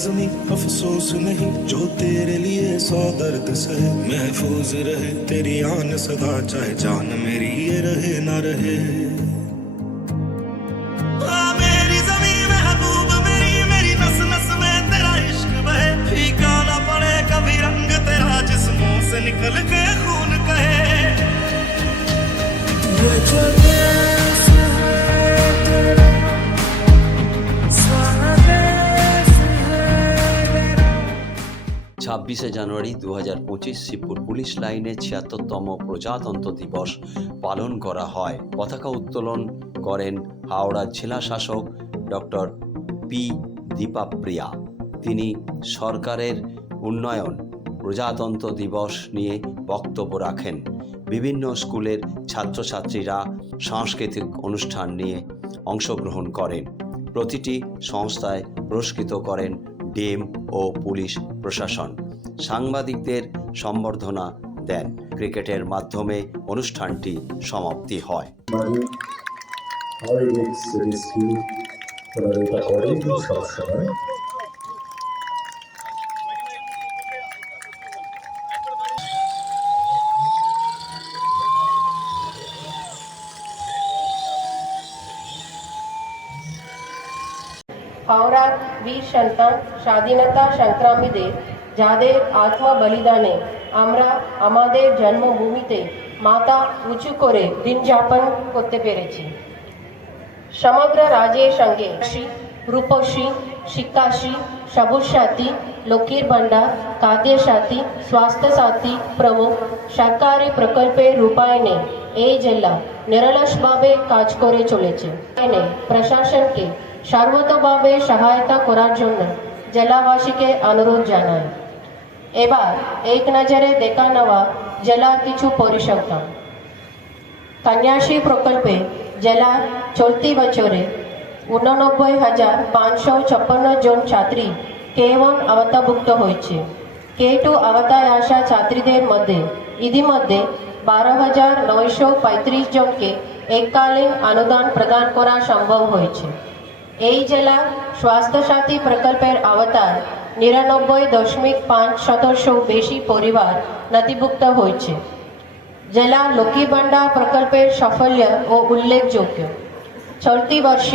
ज़मीं अफसोस नहीं, जो तेरे लिए 100 दर्द सहे। महफूज रहे तेरी आन सदा, चाहे जान मेरी ये रहे ना रहे। मेरी ज़मीं महबूब मेरी, मेरी नस नस में तेरा इश्क बहे। फीका ना पड़े कभी रंग तेरा, जिस्मों से निकल के खून कहे। ये 26শে জানুয়ারি 2025 শিবপুর পুলিশ লাইনে 76তম প্রজাতন্ত্র দিবস পালন করা হয়। পতাকা উত্তোলন করেন হাওড়া জেলা শাসক ডক্টর পি দীপাপ্রিয়া। তিনি সরকারের উন্নয়ন, প্রজাতন্ত্র দিবস নিয়ে বক্তব্য রাখেন। বিভিন্ন স্কুলের ছাত্রছাত্রীরা সাংস্কৃতিক অনুষ্ঠান নিয়ে অংশগ্রহণ করেন। প্রতিটি সংস্থায় পুরস্কৃত করেন ডিএম ও পুলিশ প্রশাসন। সাংবাদিকদের সম্বর্ধনা দেন। ক্রিকেটের মাধ্যমে অনুষ্ঠানটি সমাপ্তি হয়। হাওড়ার বীর সন্তান স্বাধীনতা সংগ্রামীদের, যাদের আত্ম বলিদানে আমরা আমাদের জন্মভূমিতে মাথা উঁচু করে দিন যাপন করতে পেরেছি। সমগ্র রাজ্যের সঙ্গে রূপশ্রী, শিক্ষাশ্রী, সবুজ সাথী, লক্ষ্মীর ভান্ডার, খাদ্য সাথী, স্বাস্থ্য সাথী প্রমুখ সরকারি প্রকল্পের রূপায়ণে এই জেলা নিরলসভাবে কাজ করে চলেছে। প্রশাসনকে সর্বতোভাবে সহায়তা করার জন্য জেলাবাসীকে অনুরোধ জানাই। এবার এক নজরে দেখা নেওয়া জেলার কিছু পরিসংখ্যান। কন্যাশ্রী প্রকল্পে জেলার চলতি বছরে 89,556 জন ছাত্রী K1 আওতাভুক্ত হয়েছে। K2 আওতায় আসা ছাত্রীদের মধ্যে ইতিমধ্যে 12,935 জনকে এককালীন অনুদান প্রদান করা সম্ভব হয়েছে। এই জেলা স্বাস্থ্যসাথী প্রকল্পের আওতায় 99.5% বেশি পরিবার নথিভুক্ত হয়েছে। জেলা লক্ষ্মী ভান্ডার প্রকল্পের সাফল্য ও উল্লেখযোগ্য। চলতি বর্ষে